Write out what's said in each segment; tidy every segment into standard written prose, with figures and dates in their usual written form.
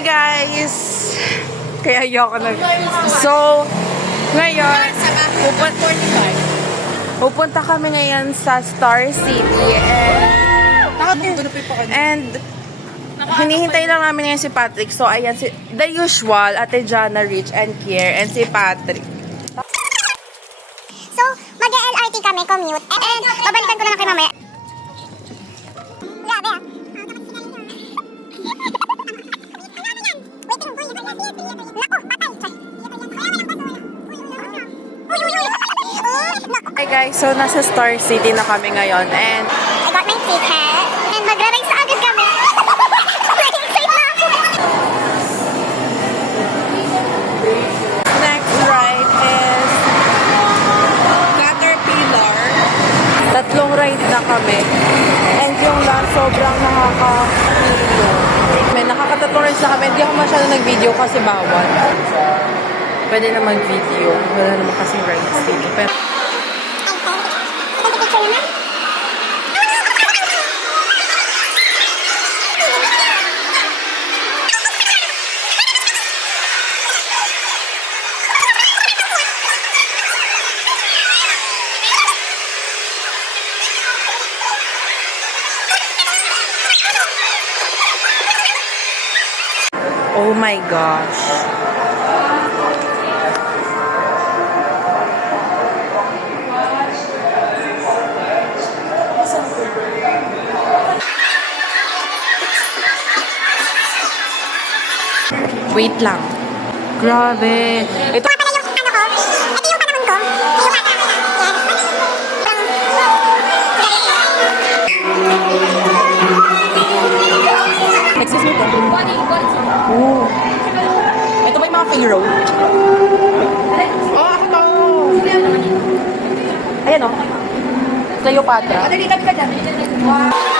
Guys, kaya ayoko So, ngayon, pupunta kami ngayon sa Star City and hinihintay lang namin ngayon si Patrick. So, ayan, the usual, Ate Jana, Rich, and Kier, and si Patrick. So, mag-LRT kami, commute, and babalikan ko na lang kay mamaya. Grabe ah. Hi guys, so nasa Star City na kami ngayon and I got my ticket and magra-ride sa agad kami. Naging excited na ako. next ride is Caterpillar. Tatlong ride na kami and yung last sobrang nakaka-hilo. May nakakatatlong rides na kami. Hindi ako masyado nag-video kasi bawal. Pwede na mag-video. Wala naman kasing rides dito. Pero oh my gosh. Wait lang. Grabe. Ito Pala yung ano ko. Ito yung panahon ko. Yung bata. Yes. Excuse me po. Oh. Ito ba yung mga Faro? Oh, ako to. Ayan o. Cleopatra. Dali, dali ka dyan. Wow.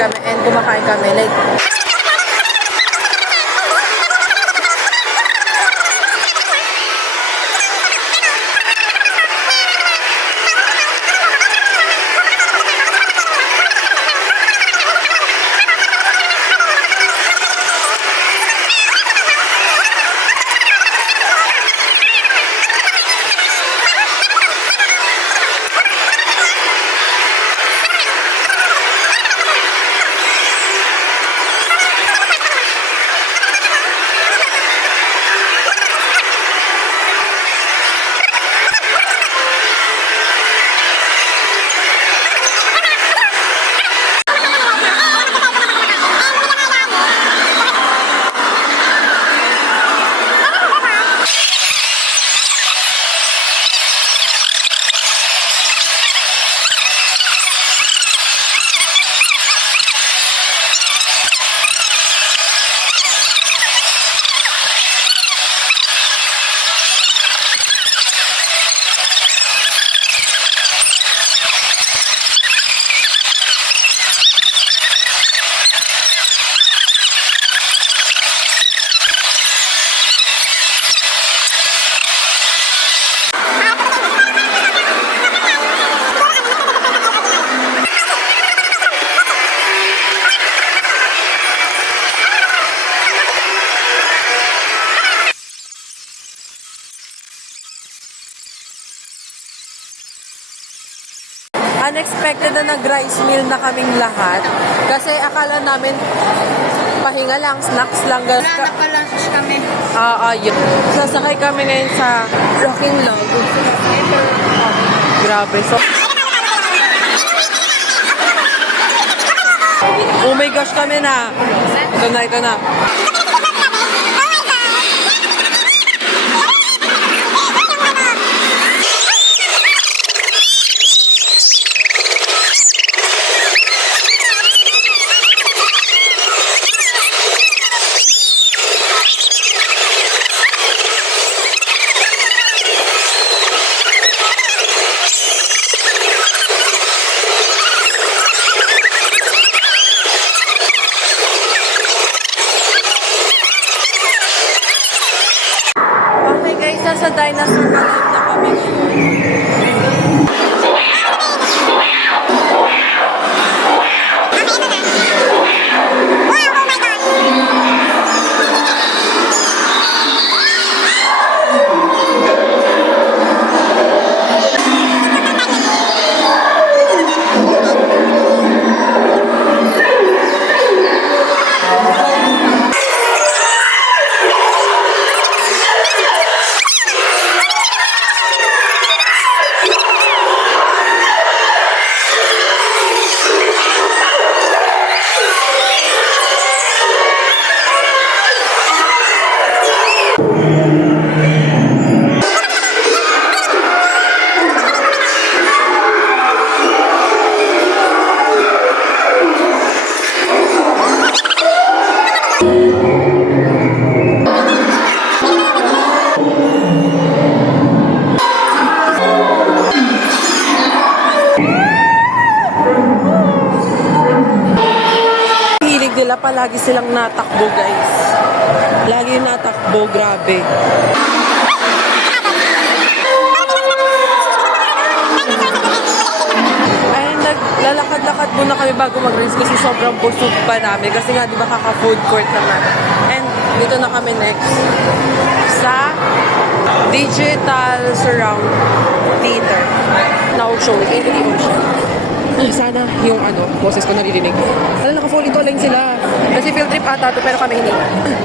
Kami and kumakain kami like unexpected na nag-rice meal na kaming lahat. Kasi akala namin pahinga lang, snacks lang. Nakalansos kami. Yun. Sasakay kami ngayon sa Rocking Log. Grabe. So, oh my gosh, kami na. Ito na. Okay guys, nasa dinosaur alive na kami ngayon. Hilig nila, palagi silang natakbo guys. Lagi yung natakbo, grabe. Ay, naglalakad-lakad muna kami bago mag-rinse kasi sobrang busog pa namin. Kasi nga, di ba, kaka-food court naman. And dito na kami next sa Digital Surround Theater. Now showing into the ocean. Sana yung boses ko naririnig. Naka-fall into line sila. Kasi field trip ata to, pero kami hindi. Wait.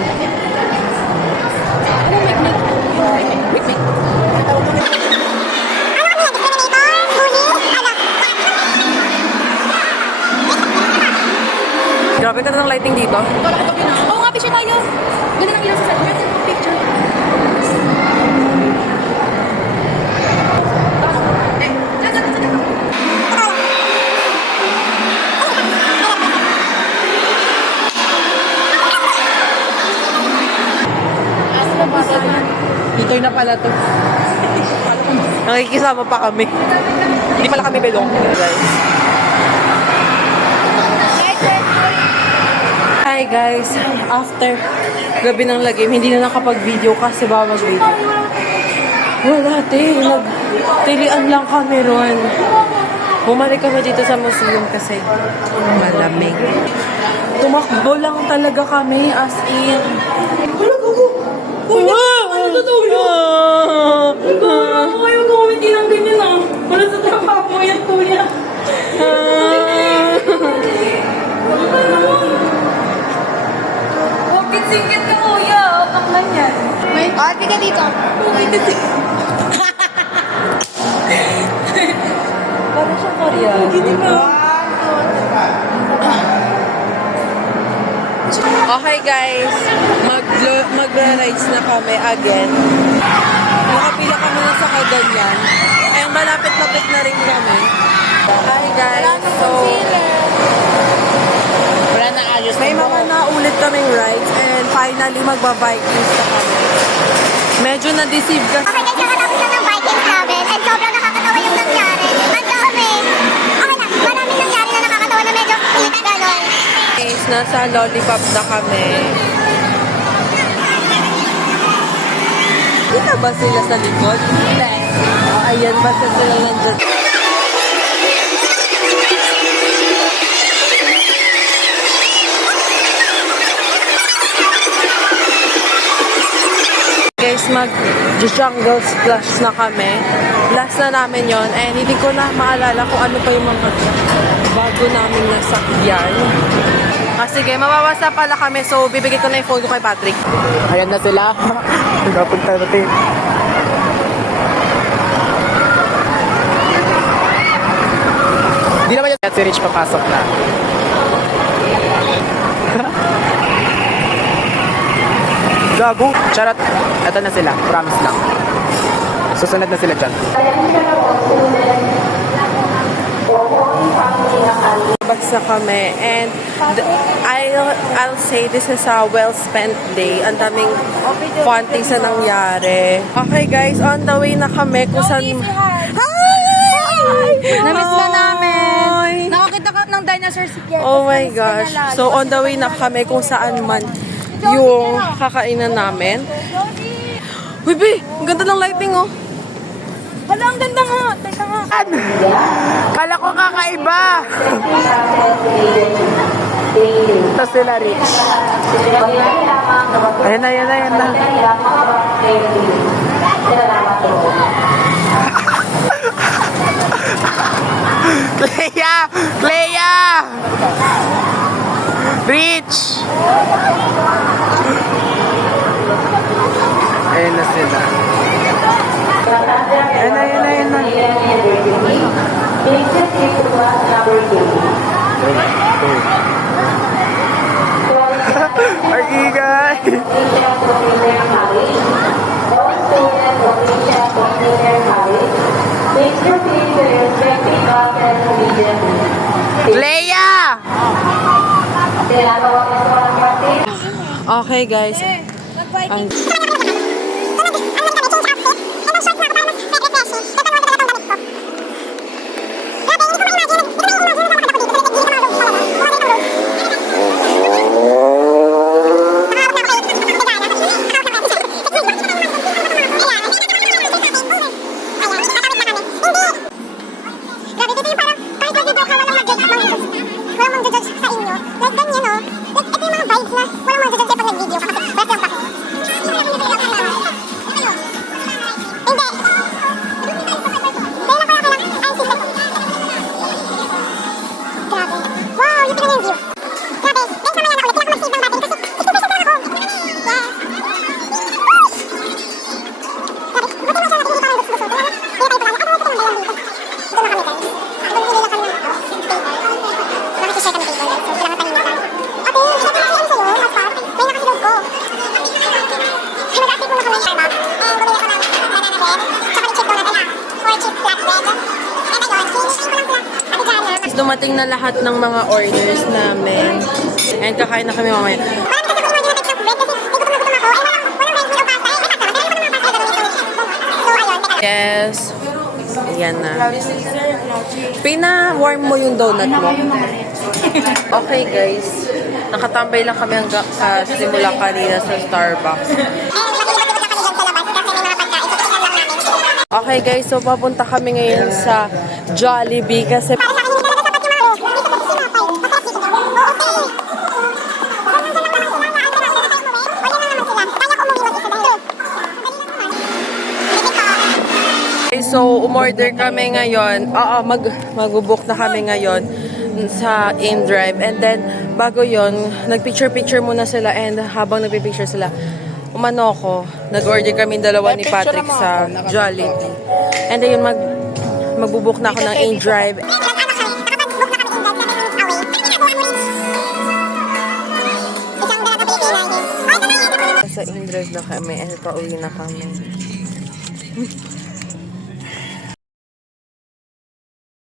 Grabe ka ng lighting dito. Oo nga, picture tayo. Ganda ng ilaw sa set. Let's take a picture. Dito na pala to. Nakikisama pa kami. Hindi pala kami belong. Guys. Hi guys. After gabi ng lagim, hindi na nakapag-video kasi baka mag-video. Wala, nagtilian lang kami ron. Bumalik kami dito sa museum kasi malamig. Tumakbo lang talaga kami as in. Kuya! Ano tutulog? Kuya, huwag kumiti ng ganyan ah. Wala sa trabaho yan, kuya. Singkit ka, kuya. Ang lang yan. Ate ka dito. Parang siyang Korean. Hindi ba? Okay guys, magra-rides na kami again. Nakapila kami na sa kaganyan. And malapit-lapit na rin kami. Hi guys, so Wala na ayos. may mga naulit kaming rides and finally magba-Vikings na kami. Medyo na-deceive kasi. Okay guys, kakatapos na ng Vikings namin and sobrang nakakatawa yung nangyari. Ang dami. Okay na, maraming nangyari na nakakatawa na medyo ilit gano'n. Guys, nasa Lollipop na kami. Kita ba sila sa likod? Hindi. Ayan, basta sila nandyan. Guys, Jungle Splash na kami. Last na namin yon and hindi ko na maalala kung ano pa yung mga bago namin nasakyan. Sige, mawawasa pala kami so bibigay ko na yung phone ko kay Patrick. Ayan na sila. Nagkapunta natin. Di naman yung si Rich papasok na. Gago. Charot. Ito na sila. Promise lang. Susunod na sila dyan. Bats na kami and I'll say this is a well-spent day. Ang daming fun things na nangyari. Okay guys, on the way na kami kung saan... Namiss na namin. Nakakita ka ng dinosaur si Kiet. Oh my gosh. So on the way na kami kung saan man yung kakainan namin. Uy, Bi! Ang ganda ng lighting, oh. Hala, ang ganda nga. Teka nga. Kala ko kakaiba. Ito sila Rich. Ayan na, ayan na, ayan na. Clea! Clea! Rich! Ayan na sila. Ayan na, ayan na, ayan na. Argigay! Clea! Okay guys. Ang... Dumating na lahat ng mga orders namin. And kakain na kami mamaya. Yes. Ayan na. Pina-warm mo yung donut mo. Okay guys. Nakatambay lang kami hanggang simula kanina sa Starbucks. Okay guys, so papunta kami ngayon sa Jollibee kasi so, umorder kami ngayon. Mag-book na kami ngayon sa InDrive. And then, bago yon nagpicture-picture muna sila. And habang nagpipicture sila, umano ako. Nag-order kami dalawa ni Patrick sa Jollibee. And then, mag-book na ako ng InDrive. Sa InDrive na kami. And pauwi na kami.